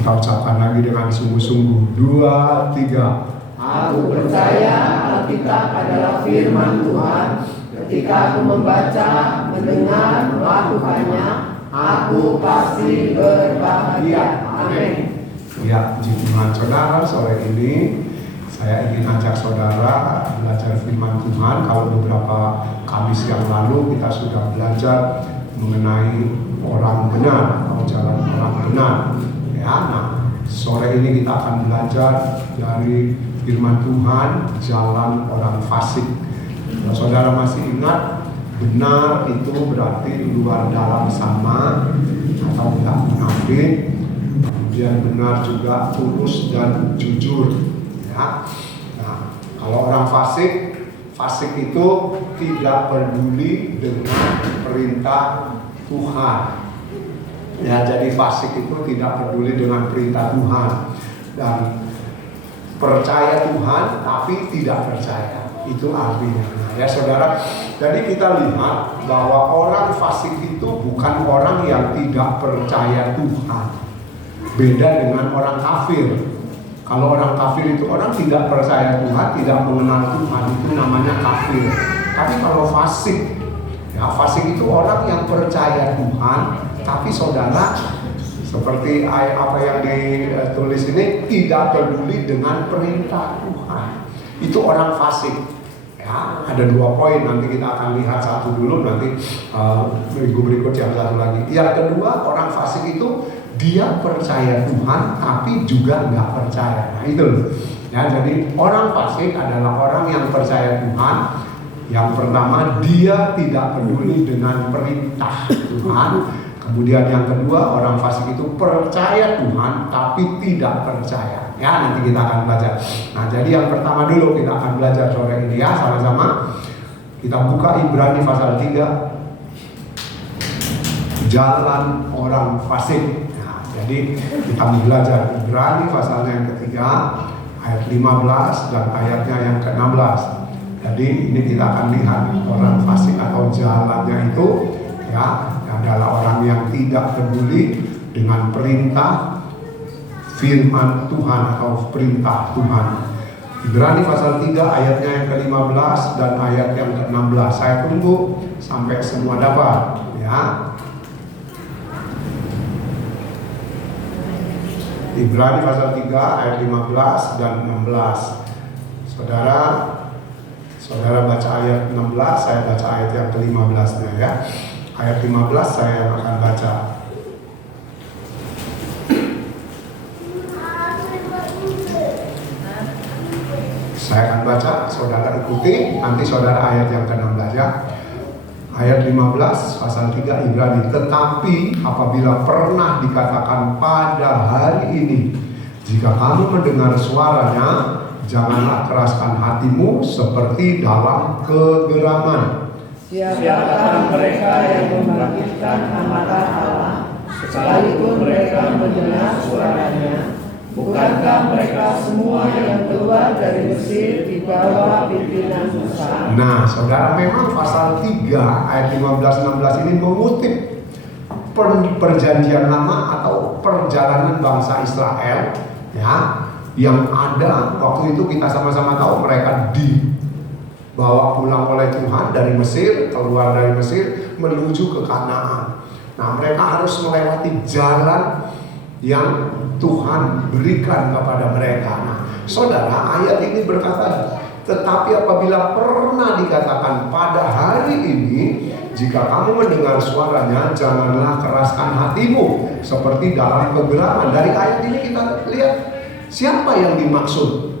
Kita ucapkan lagi dengan sungguh-sungguh. 2, 3. Aku percaya Alkitab adalah firman Tuhan. Ketika aku membaca, mendengar, melakukannya, aku pasti berbahagia. Amin. Ya, puji Tuhan. Saudara, sore ini saya ingin ajak saudara belajar firman Tuhan. Kalau beberapa Kamis yang lalu kita sudah belajar mengenai orang benar atau jalan orang benar. Ya, nah sore ini kita akan belajar dari firman Tuhan jalan orang fasik. Kalau saudara masih ingat, benar itu berarti luar dalam sama atau tidak munafik. Kemudian benar juga tulus dan jujur. Ya. Nah, kalau orang fasik itu tidak peduli dengan perintah Tuhan. Ya, jadi fasik itu tidak peduli dengan perintah Tuhan dan percaya Tuhan tapi tidak percaya. Itu artinya. Nah, ya saudara, jadi kita lihat bahwa orang fasik itu bukan orang yang tidak percaya Tuhan. Beda dengan orang kafir. Kalau orang kafir itu orang tidak percaya Tuhan, tidak mengenal Tuhan, itu namanya kafir. Tapi kalau fasik, ya fasik itu orang yang percaya Tuhan, tapi saudara seperti apa yang ditulis ini tidak peduli dengan perintah Tuhan. Itu orang fasik. Ya, ada 2 poin, nanti kita akan lihat satu dulu, nanti minggu berikut yang satu lagi. Yang kedua, orang fasik itu dia percaya Tuhan tapi juga nggak percaya. Nah itu ya, jadi orang fasik adalah orang yang percaya Tuhan. Yang pertama, dia tidak peduli dengan perintah Tuhan. Kemudian yang kedua, orang fasik itu percaya Tuhan tapi tidak percaya. Ya, nanti kita akan belajar. Nah, jadi yang pertama dulu kita akan belajar sore ini ya, sama-sama. Kita buka Ibrani pasal 3. Jalan orang fasik. Jadi kita belajar Ibrani pasalnya yang ketiga ayat 15 dan ayatnya yang ke-16. Jadi ini kita akan lihat orang fasik atau jalannya itu ya adalah orang yang tidak peduli dengan perintah firman Tuhan atau perintah Tuhan. Ibrani pasal 3 ayatnya yang ke-15 dan ayat yang ke-16. Saya tunggu sampai semua dapat ya. Ibrani pasal 3 ayat 15 dan 16. Saudara baca ayat 16, saya baca ayat yang ke-15-nya ya. Ayat 15 saya akan baca. Saya akan baca, saudara ikuti, nanti saudara ayat yang ke-16 ya. Ayat 15 pasal 3 Ibrani. Tetapi apabila pernah dikatakan pada hari ini, jika kamu mendengar suaranya, janganlah keraskan hatimu seperti dalam kegeraman. Siapakah mereka yang membangkitkan amarah Allah, sekalipun mereka mendengar suaranya? Bukankah mereka semua yang keluar dari Mesir di bawah pimpinan Musa? Nah, saudara, memang pasal 3 ayat 15-16 ini mengutip perjanjian lama atau perjalanan bangsa Israel ya, yang ada waktu itu kita sama-sama tahu mereka dibawa pulang oleh Tuhan dari Mesir, keluar dari Mesir menuju ke Kanaan. Nah, mereka harus melewati jalan yang Tuhan berikan kepada mereka. Nah, saudara, ayat ini berkata, tetapi apabila pernah dikatakan pada hari ini, jika kamu mendengar suaranya, janganlah keraskan hatimu seperti dalam kegelapan. Dari ayat ini kita lihat siapa yang dimaksud.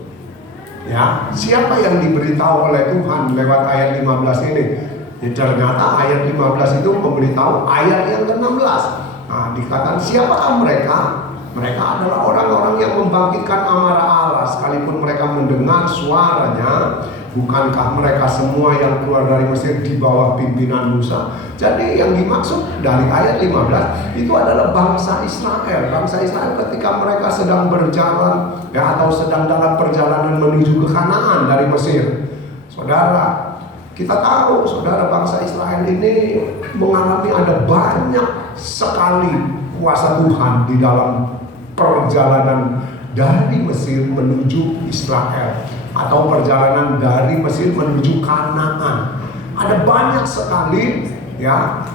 Ya, siapa yang diberitahu oleh Tuhan lewat ayat 15 ini? Ya, ternyata ayat 15 itu memberitahu ayat yang ke-16. Nah, dikatakan siapakah mereka? Mereka adalah orang-orang yang membangkitkan amarah Allah sekalipun mereka mendengar suaranya. Bukankah mereka semua yang keluar dari Mesir di bawah pimpinan Musa? Jadi yang dimaksud dari ayat 15 itu adalah bangsa Israel. Bangsa Israel ketika mereka sedang berjalan ya, atau sedang dalam perjalanan menuju ke Kanaan dari Mesir. Saudara, kita tahu saudara, bangsa Israel ini mengalami ada banyak sekali kuasa Tuhan di dalam perjalanan dari Mesir menuju Israel, atau perjalanan dari Mesir menuju Kanaan. Ada banyak sekali ya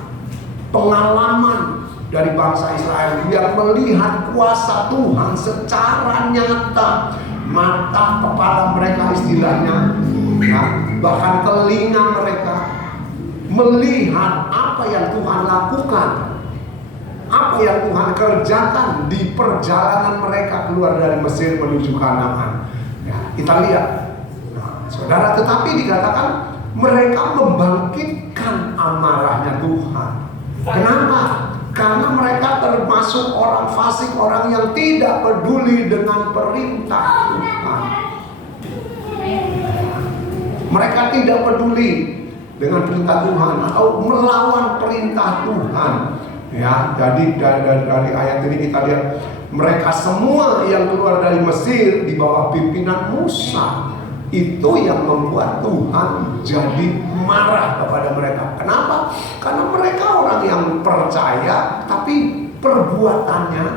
pengalaman dari bangsa Israel yang melihat kuasa Tuhan secara nyata. Mata kepala mereka istilahnya ya, bahkan telinga mereka melihat apa yang Tuhan lakukan, apa yang Tuhan kerjakan di perjalanan mereka keluar dari Mesir menuju Kanaan. Ya, kita lihat, nah, saudara, tetapi dikatakan mereka membangkitkan amarahnya Tuhan. Kenapa? Karena mereka termasuk orang fasik, orang yang tidak peduli dengan perintah Tuhan. Mereka tidak peduli dengan perintah Tuhan atau melawan perintah Tuhan. Ya, jadi dari ayat ini kita lihat mereka semua yang keluar dari Mesir di bawah pimpinan Musa. Itu yang membuat Tuhan jadi marah kepada mereka. Kenapa? Karena mereka orang yang percaya, tapi perbuatannya,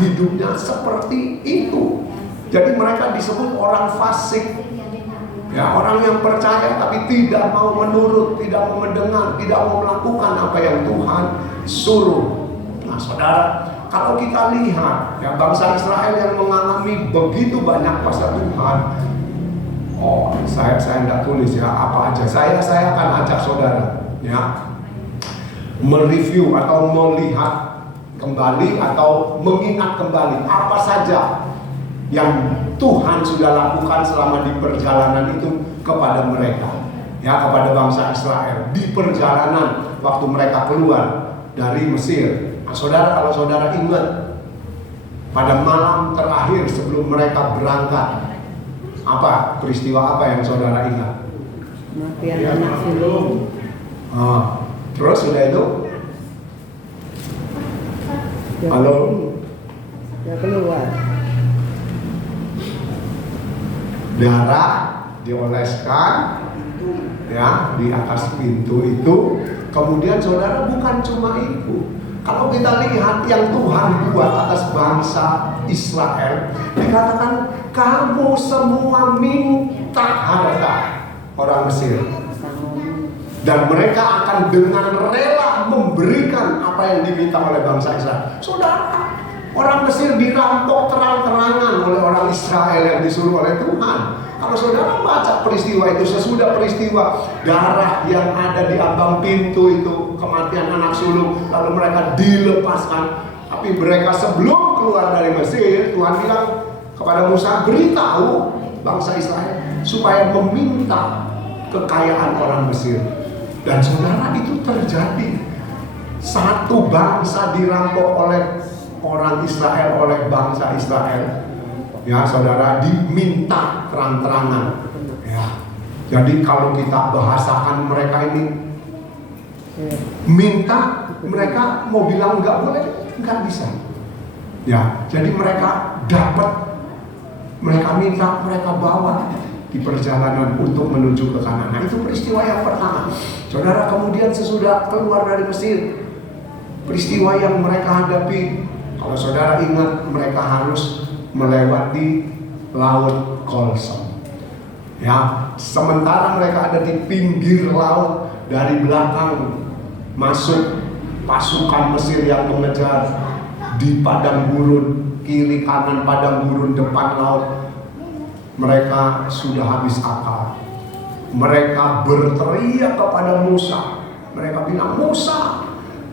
hidupnya seperti itu. Jadi mereka disebut orang fasik. Ya, orang yang percaya tapi tidak mau menurut, tidak mau mendengar, tidak mau melakukan apa yang Tuhan suruh. Nah, saudara, kalau kita lihat ya bangsa Israel yang mengalami begitu banyak kuasa Tuhan. Oh, saya tidak tulis ya apa aja. Saya akan ajak saudara ya mereview atau melihat kembali atau mengingat kembali apa saja yang Tuhan sudah lakukan selama di perjalanan itu kepada mereka, ya, kepada bangsa Israel di perjalanan waktu mereka keluar dari Mesir. Nah, saudara, kalau saudara ingat pada malam terakhir sebelum mereka berangkat, apa peristiwa apa yang saudara ingat? Kematian anak sulung. Terus sudah itu? Halo? Ya keluar. Darah dioleskan ya di atas pintu itu. Kemudian saudara, bukan cuma itu. Kalau kita lihat yang Tuhan buat atas bangsa Israel, dikatakan kamu semua minta harta orang Mesir, dan mereka akan dengan rela memberikan apa yang diminta oleh bangsa Israel. Saudara, orang Mesir dirampok terang-terangan oleh orang Israel yang disuruh oleh Tuhan. Kalau saudara baca peristiwa itu, sesudah peristiwa darah yang ada di ambang pintu itu, kematian anak sulung, lalu mereka dilepaskan. Tapi mereka sebelum keluar dari Mesir, Tuhan bilang kepada Musa, beritahu bangsa Israel supaya meminta kekayaan orang Mesir. Dan saudara, itu terjadi. Satu bangsa dirampok oleh orang Israel, oleh bangsa Israel. Ya, saudara, diminta terang-terangan. Ya. Jadi kalau kita bahasakan mereka ini minta, mereka mau bilang nggak boleh, nggak bisa. Ya, jadi mereka dapat, mereka minta, mereka bawa di perjalanan untuk menuju ke Kanaan. Nah, itu peristiwa yang pertama. Saudara, kemudian sesudah keluar dari Mesir, peristiwa yang mereka hadapi, kalau saudara ingat, mereka harus melewati Laut Kolsom. Ya, sementara mereka ada di pinggir laut, dari belakang masuk pasukan Mesir yang mengejar di padang gurun, kiri kanan padang gurun, depan laut. Mereka sudah habis akal. Mereka berteriak kepada Musa. Mereka bilang, Musa,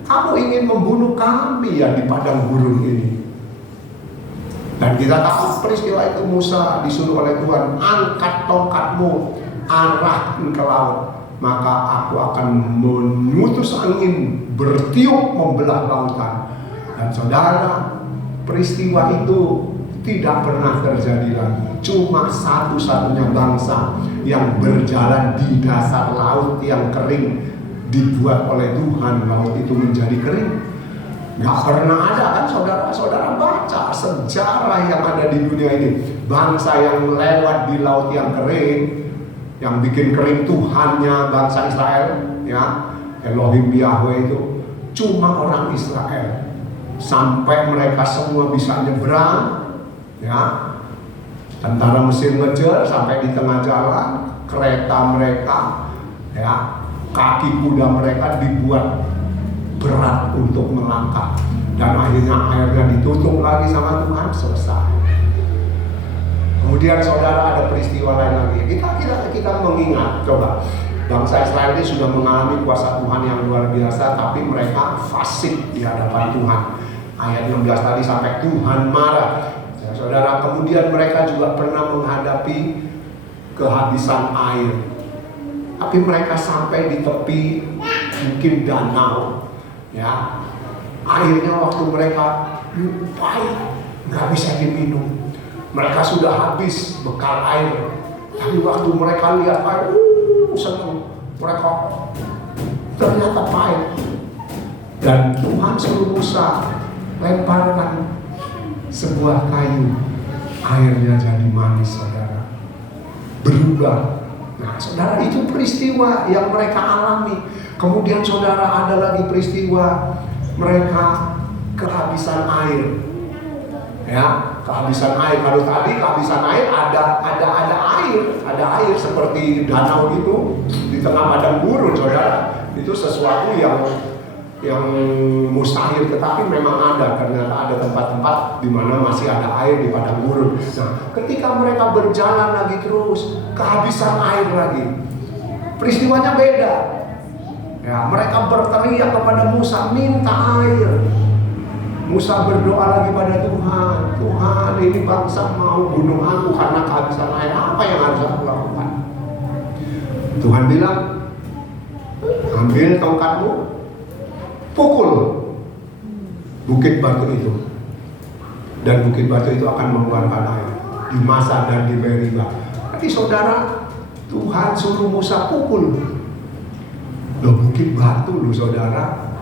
kamu ingin membunuh kami ya di padang gurun ini. Dan kita tahu peristiwa itu, Musa disuruh oleh Tuhan, angkat tongkatmu, arahkan ke laut, maka aku akan mengutus angin bertiup membelah lautan. Dan saudara, peristiwa itu tidak pernah terjadi lagi. Cuma satu-satunya bangsa yang berjalan di dasar laut yang kering, dibuat oleh Tuhan laut itu menjadi kering. Gak pernah ada kan saudara-saudara baca sejarah yang ada di dunia ini, bangsa yang lewat di laut yang kering, yang bikin kering Tuhannya bangsa Israel, ya, Elohim Yahweh itu cuma orang Israel. sampai mereka semua bisa nyebrang, ya. Tentara Mesir ngejar sampai di tengah jalan, kereta mereka, ya, kaki kuda mereka dibuat berat untuk melangkah, dan akhirnya ditutup lagi sama Tuhan, selesai. Kemudian saudara, ada peristiwa lain lagi. Kita mengingat, coba, bangsa Israel ini sudah mengalami kuasa Tuhan yang luar biasa, tapi mereka fasik di hadapan Tuhan. Ayat 16 tadi sampai Tuhan marah. Ya, saudara, kemudian mereka juga pernah menghadapi kehabisan air. Tapi mereka sampai di tepi mungkin danau, ya. Airnya waktu mereka pahit, nggak bisa diminum. Mereka sudah habis bekal air. Tapi waktu mereka lihat air, senang. Mereka ternyata pahit. Dan Tuhan suruh Musa lemparkan sebuah kayu, airnya jadi manis, saudara. Berubah. Nah, saudara, itu peristiwa yang mereka alami. Kemudian saudara, ada lagi peristiwa mereka kehabisan air. Ya, kehabisan air. Kalau tadi kehabisan air ada air seperti danau gitu di tengah padang gurun, saudara. Itu sesuatu yang mustahil, tetapi memang ada. Ternyata ada tempat-tempat di mana masih ada air di padang gurun. Nah, ketika mereka berjalan lagi terus, kehabisan air lagi. Peristiwanya beda. Ya, mereka berteriak kepada Musa, minta air. Musa berdoa lagi pada Tuhan, Tuhan, ini bangsa mau bunuh aku karena kehabisan air. Apa yang harus aku lakukan? Tuhan bilang, ambil tongkatmu, pukul bukit batu itu, dan bukit batu itu akan mengeluarkan air di Masa dan di Meriba. Tapi saudara, Tuhan suruh Musa pukul loh bukit batu loh, saudara,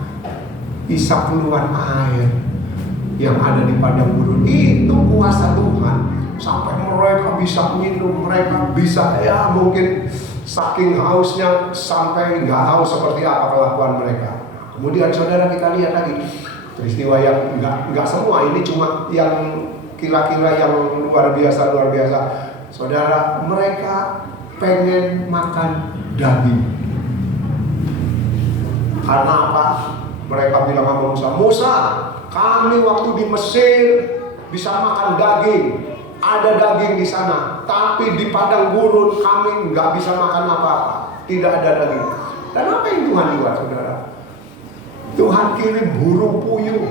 bisa keluar air yang ada di padang gurun. Itu kuasa Tuhan, sampai mereka bisa minum, mereka bisa, ya mungkin saking hausnya sampai nggak tahu seperti apa kelakuan mereka. Kemudian saudara, kita lihat lagi peristiwa yang nggak semua, ini cuma yang kira-kira yang luar biasa. Saudara, mereka pengen makan daging. Karena apa? Mereka bilang sama Musa, Musa, kami waktu di Mesir bisa makan daging, ada daging di sana, tapi di padang gurun kami nggak bisa makan apa-apa, tidak ada daging. Dan apa yang Tuhan buat, saudara? Tuhan kirim burung puyuh.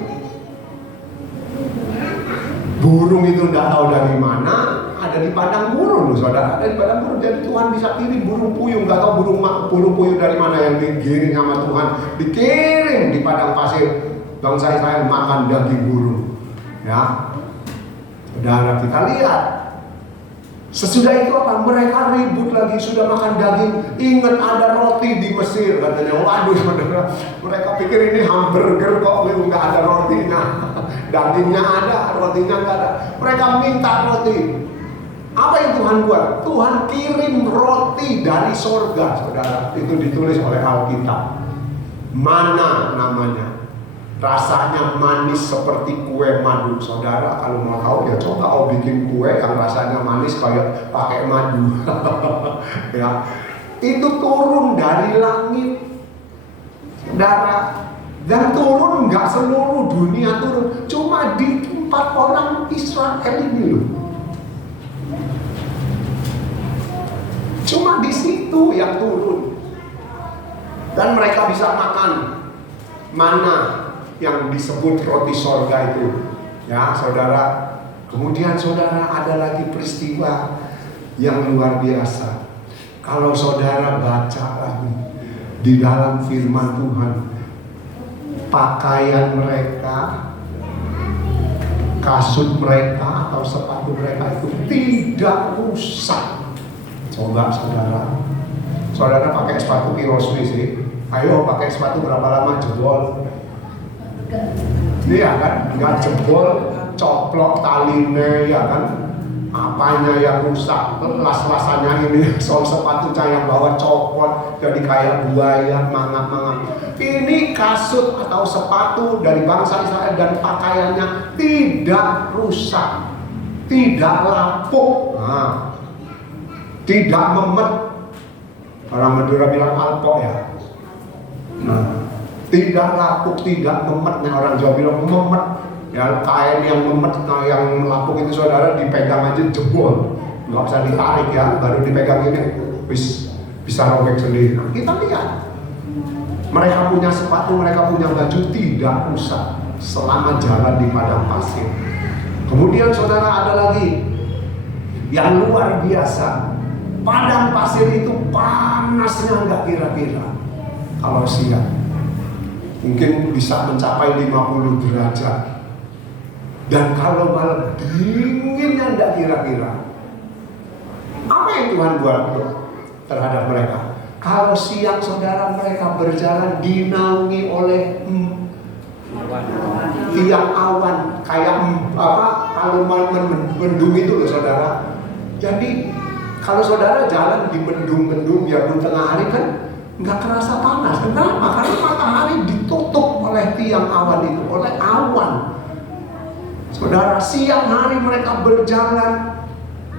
Burung itu nggak tahu dari mana, ada di padang gurun loh, saudara, ada di padang gurun. Jadi Tuhan bisa kirim burung puyuh, nggak tahu burung puyuh dari mana yang digiring sama Tuhan, dikirim di padang pasir. Bangsa Israel makan daging burung, ya. Saudara, kita lihat. Sesudah itu apa? Mereka ribut lagi, sudah makan daging. Ingat ada roti di Mesir, katanya. Waduh, saudara, mereka pikir ini hamburger kok, nggak ada rotinya. Dagingnya ada, rotinya nggak ada. Mereka minta roti. Apa yang Tuhan buat? Tuhan kirim roti dari sorga, saudara. Itu ditulis oleh Alkitab. Mana namanya? Rasanya manis seperti kue madu, saudara. Kalau mau tahu ya coba bikin kue yang rasanya manis kayak pakai madu. Ya, itu turun dari langit, saudara. Dan turun nggak seluruh dunia turun, cuma di tempat orang Israel ini loh. Cuma di situ yang turun, dan mereka bisa makan mana yang disebut roti sorga itu, ya saudara. Kemudian saudara, ada lagi peristiwa yang luar biasa. Kalau saudara baca lagi di dalam firman Tuhan, pakaian mereka, kasut mereka atau sepatu mereka itu tidak rusak. Coba saudara, saudara pakai sepatu Pirosmi sih, ayo pakai sepatu berapa lama jebol? Iya kan, nggak jebol, coplok taline, ya kan, apanya yang rusak, las-lasannya ini, soal sepatunya yang bawa copot, jadi kayak buaya, mangap-mangap. Ini kasut atau sepatu dari bangsa Israel dan pakaiannya tidak rusak, tidak lapuk, tidak memet. Orang Madura bilang alpok ya. Tidak lapuk, tidak memet. Orang Jawa bilang memet. Ya, kain yang memet, yang lapuk itu saudara dipegang aja jebol, nggak bisa ditarik ya, baru dipegang ini bisa robek sendiri. Nah, kita lihat mereka punya sepatu, mereka punya baju tidak rusak selama jalan di padang pasir. Kemudian saudara ada lagi yang luar biasa, padang pasir itu panasnya nggak kira-kira. Kalau siang mungkin bisa mencapai 50 derajat. Dan kalau malam dinginnya tidak kira-kira. Apa yang Tuhan buat terhadap mereka? Kalau siang saudara mereka berjalan dinaungi oleh tiang awan, kayak kalau mendung itu loh saudara. Jadi kalau saudara jalan di mendung-mendung ya di tengah hari kan nggak kerasa panas. Kenapa? Karena matahari ditutup oleh tiang awan itu, oleh awan. Saudara, siang hari mereka berjalan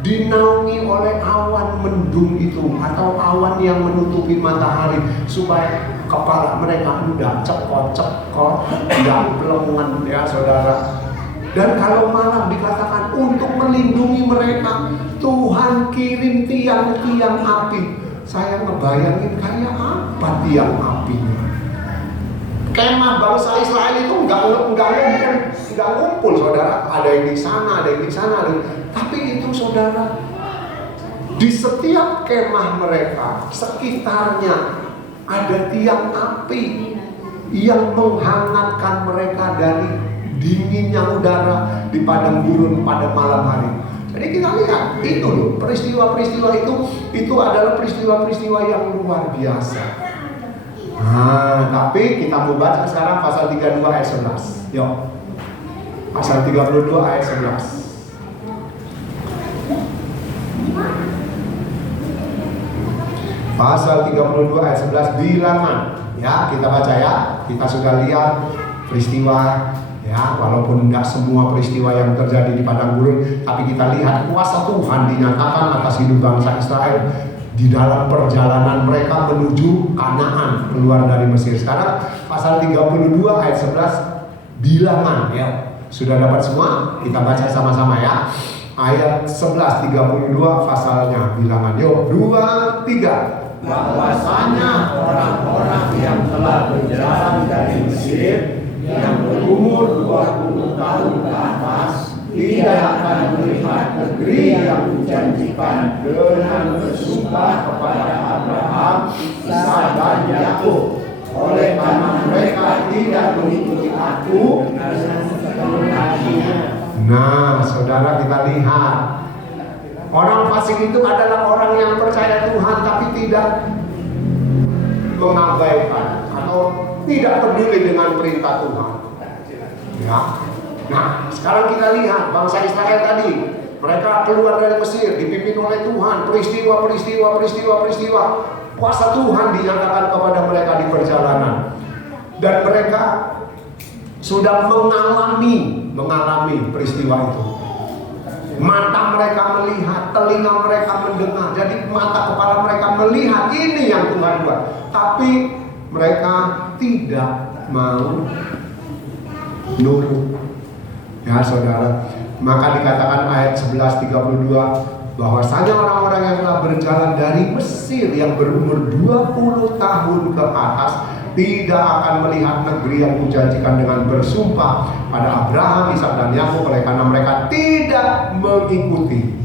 dinaungi oleh awan mendung itu atau awan yang menutupi matahari supaya kepala mereka tidak cekot-cekot, tidak pelengan ya saudara. Dan kalau malam dikatakan untuk melindungi mereka, Tuhan kirim tiang-tiang api. Saya ngebayangin kayak apa tiang apinya. Kemah bangsa Israel itu nggak ngumpul saudara, ada yang di sana, ada yang di sana, tapi itu saudara di setiap kemah mereka sekitarnya ada tiang api yang menghangatkan mereka dari dinginnya udara di padang gurun pada malam hari. Jadi kita lihat itu loh, peristiwa-peristiwa itu adalah peristiwa-peristiwa yang luar biasa. Tapi kita mau baca sekarang pasal 32 ayat 11. Yuk. Pasal 32 ayat 11. Pasal 32 ayat 11 bilangan. Ya, kita baca ya. Kita sudah lihat peristiwa ya, walaupun tidak semua peristiwa yang terjadi di padang gurun, tapi kita lihat kuasa Tuhan dinyatakan atas hidup bangsa Israel di dalam perjalanan mereka menuju Kanaan, keluar dari Mesir. Sekarang pasal 32 ayat 11 bilangan ya. Sudah dapat semua? Kita baca sama-sama ya. Ayat 11 32 pasalnya bilangan. Yuk, 2 3. Bahwasanya orang-orang yang telah berjalan dari Mesir yang berumur 20 tahun ke atas tidak akan melihat negeri yang dijanjikan dengan bersumpah kepada Abraham, Ishak dan Yakub. Oleh karena mereka tidak mengikuti aku dengan sepenuh hatinya. Nah, saudara, kita lihat orang fasik itu adalah orang yang percaya Tuhan tapi tidak mengabaikan atau tidak peduli dengan perintah Tuhan. Ya. Nah, sekarang kita lihat bangsa Israel tadi, mereka keluar dari Mesir, dipimpin oleh Tuhan, peristiwa. Kuasa Tuhan dinyatakan kepada mereka di perjalanan. Dan mereka sudah mengalami peristiwa itu. Mata mereka melihat, telinga mereka mendengar. Jadi mata kepala mereka melihat ini yang Tuhan buat. Tapi mereka tidak mau nurut. Ya saudara, maka dikatakan ayat 11:32 bahwasanya orang-orang yang telah berjalan dari Mesir yang berumur 20 tahun ke atas tidak akan melihat negeri yang kujanjikan dengan bersumpah pada Abraham, Ishak dan Yakub, oleh karena mereka tidak mengikuti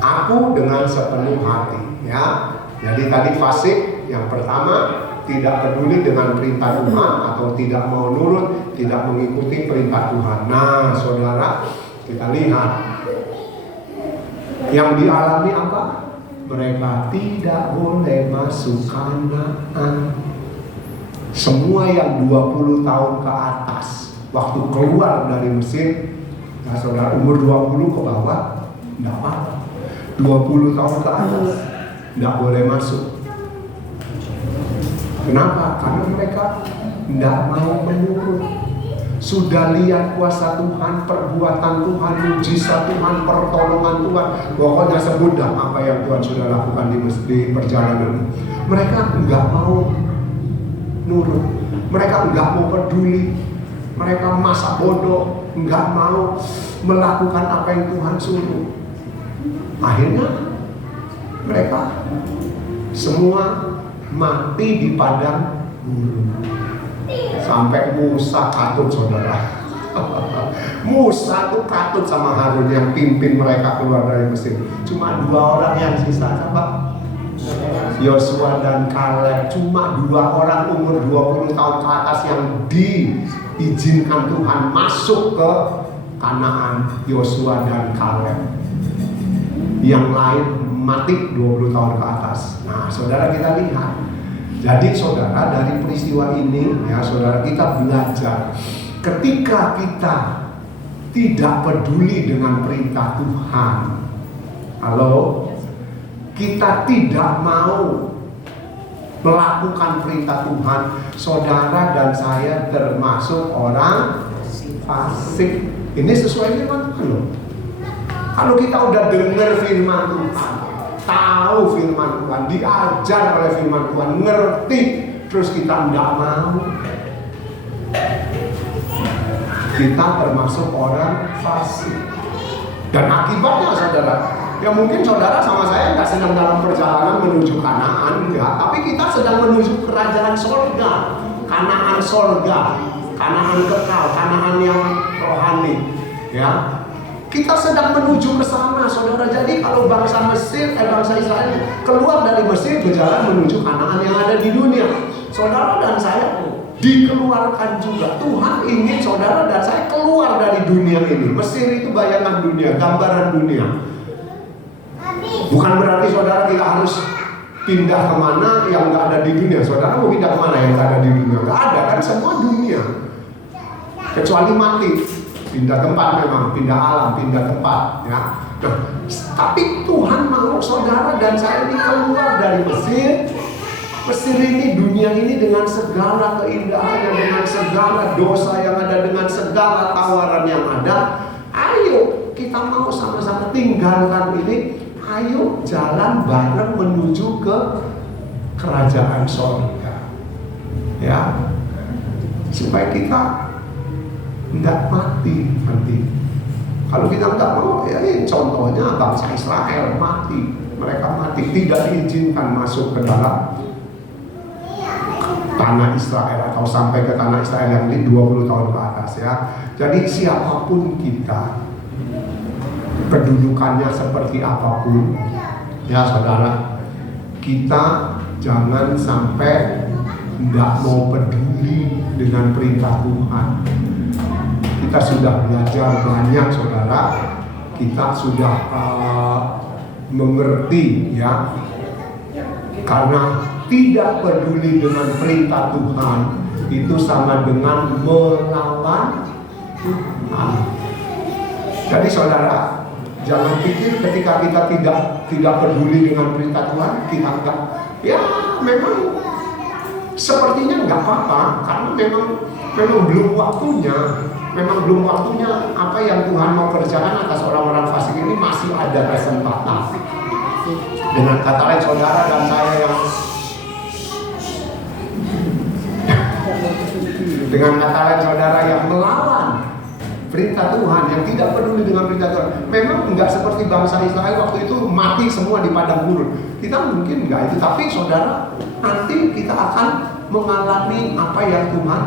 aku dengan sepenuh hati. Ya, jadi tadi fasik yang pertama, tidak peduli dengan perintah Tuhan atau tidak mau nurut, tidak mengikuti perintah Tuhan. Nah, saudara, kita lihat yang dialami apa? Mereka tidak boleh masuk Kanaan. Semua yang 20 tahun ke atas waktu keluar dari Mesir, nah saudara, umur 20 ke bawah Enggak apa-apa. 20 tahun ke atas enggak boleh masuk. Kenapa? Karena mereka enggak mau menurut. Sudah lihat kuasa Tuhan, perbuatan Tuhan, mujizat Tuhan, pertolongan Tuhan. Pokoknya sebut dah apa yang Tuhan sudah lakukan di perjalanan. Mereka enggak mau nurut. Mereka enggak mau peduli. Mereka masa bodoh, enggak mau melakukan apa yang Tuhan suruh. Akhirnya mereka semua mati di padang gurun. Sampai Musa katut, saudara. Musa tuh katut sama Harun yang pimpin mereka keluar dari Mesir. Cuma 2 orang yang sisa, apa? Yosua dan Kaleb. Cuma 2 orang umur 20 tahun ke atas yang diizinkan Tuhan masuk ke Kanaan. Yosua dan Kaleb. Yang lain mati 20 tahun ke atas. Nah, saudara, kita lihat. Jadi saudara, dari peristiwa ini ya saudara, kita belajar ketika kita tidak peduli dengan perintah Tuhan. Halo, kita tidak mau melakukan perintah Tuhan, saudara dan saya termasuk orang fasik. Ini sesuai firman Tuhan loh. Kalau kita udah dengar firman Tuhan, tahu firman Tuhan, diajar oleh firman Tuhan, ngerti, terus kita tidak mau, kita termasuk orang fasik. Dan akibatnya saudara, ya mungkin saudara sama saya nggak sedang dalam perjalanan menuju Kanaan, enggak, tapi kita sedang menuju kerajaan sorga, Kanaan sorga, Kanaan kekal, Kanaan yang rohani, ya. Kita sedang menuju ke sana, saudara. Jadi kalau bangsa Israel keluar dari Mesir berjalan menuju Kanaan yang ada di dunia, saudara dan saya dikeluarkan juga. Tuhan ingin saudara dan saya keluar dari dunia ini. Mesir itu bayangan dunia, gambaran dunia. Bukan berarti saudara kita harus pindah kemana yang nggak ada di dunia. Saudara mau pindah kemana yang nggak ada di dunia? Nggak ada, kan semua dunia. Kecuali mati. Pindah tempat memang, pindah alam, pindah tempat, ya. Nah, tapi Tuhan mau saudara dan saya ini keluar dari Mesir. Mesir ini, dunia ini dengan segala keindahannya, dengan segala dosa yang ada, dengan segala tawaran yang ada. Ayo, kita mau sama-sama tinggalkan ini. Ayo jalan bareng menuju ke kerajaan sorga, ya. Supaya kita tidak mati nanti. Kalau kita tidak mau, ya contohnya bangsa Israel mati. Mereka mati, tidak diizinkan masuk ke dalam tanah Israel atau sampai ke tanah Israel yang ini 20 tahun ke atas, ya. Jadi siapapun kita, kedudukannya seperti apapun, ya saudara, kita jangan sampai tidak mau peduli dengan perintah Tuhan. Kita sudah belajar banyak, saudara. Kita sudah mengerti, ya. Karena tidak peduli dengan perintah Tuhan itu sama dengan melawan Tuhan. Jadi saudara, jangan pikir ketika kita tidak peduli dengan perintah Tuhan, kita enggak. Ya memang sepertinya enggak apa-apa, karena memang belum waktunya. Memang belum waktunya apa yang Tuhan mau kerjakan atas orang-orang fasik ini masih ada kesempatan. Dengan kata lain, saudara dan saya yang dengan kata lain saudara yang melawan perintah Tuhan, yang tidak peduli dengan perintah Tuhan, memang enggak seperti bangsa Israel waktu itu mati semua di padang gurun. Kita mungkin enggak itu, tapi saudara, nanti kita akan mengalami apa yang Tuhan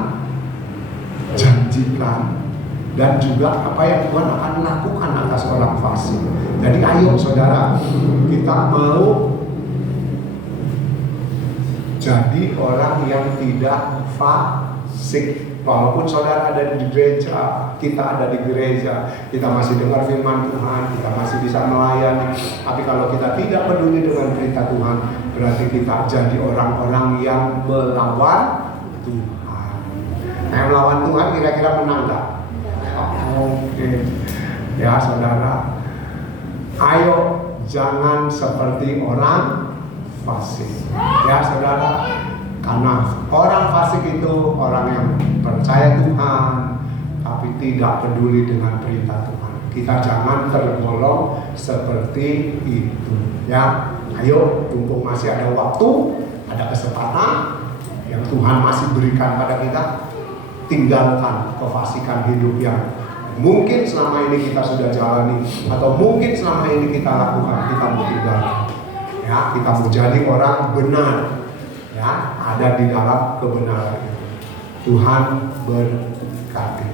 janjikan dan juga apa yang Tuhan akan lakukan atas orang fasik. Jadi ayo saudara, kita mau jadi orang yang tidak fasik. Walaupun saudara ada di gereja, kita ada di gereja, kita masih dengar firman Tuhan, kita masih bisa melayani. Tapi kalau kita tidak peduli dengan perintah Tuhan, berarti kita jadi orang-orang yang melawan Tuhan. Nah, yang melawan Tuhan kira-kira menang gak? Oke. Ya saudara, Ayo jangan seperti orang fasik. Ya saudara, karena orang fasik itu orang yang percaya Tuhan tapi tidak peduli dengan perintah Tuhan. Kita jangan tergolong seperti itu. Ya, ayo, mumpung masih ada waktu, ada kesempatan yang Tuhan masih berikan pada kita, tinggalkan kefasikan hidup yang mungkin selama ini kita sudah jalani atau mungkin selama ini kita lakukan. Kita mau tinggalkan. Ya, kita mau jadi orang benar. Ya, ada di dalam kebenaran itu. Tuhan berkati.